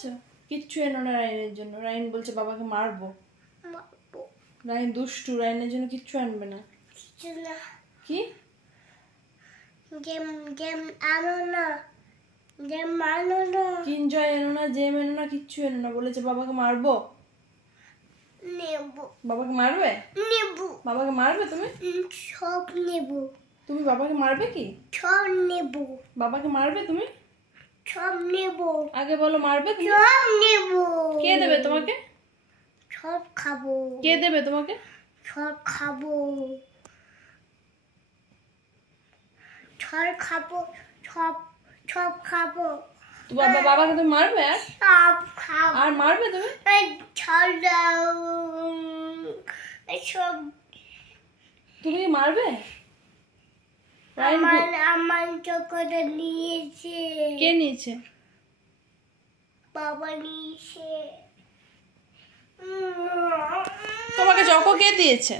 খাচ্ছ? কিচ্ছু এনো না রাইনের জন্য। রাইন বলছে বাবাকে মারবো। রাইন দুষ্টু, রাইনের জন্য কিচ্ছু আনবে না। কি গেম আনো না, গেম আনো না, কিনজয় এনো না, জেম এনো না, কিচ্ছু এনো না। বলেছে বাবাকে মারবো। নেব। বাবাকে মারবে? নেব। বাবাকে মারবে তুমি? সব নেব। তুমি বাবাকে মারবে কি? সব নেব। বাবাকে মারবে তুমি? সব নেব। আগে বলো মারবে তুমি? সব নেব। কে দেবে তোমাকে? সব খাবো। কে দেবে তোমাকে? সব খাবো। সব খাবো। সব সব খাবো। তো বাবাকে তুমি মারবে? আর সব খাবো। আর মারবে তুমি? ছাড়াও সব। তুমি মারবে? আমার চোখটা নিয়েছে। কে নিয়েছে? বাবা নিয়েছে। তোমাকে চকো কে দিয়েছে?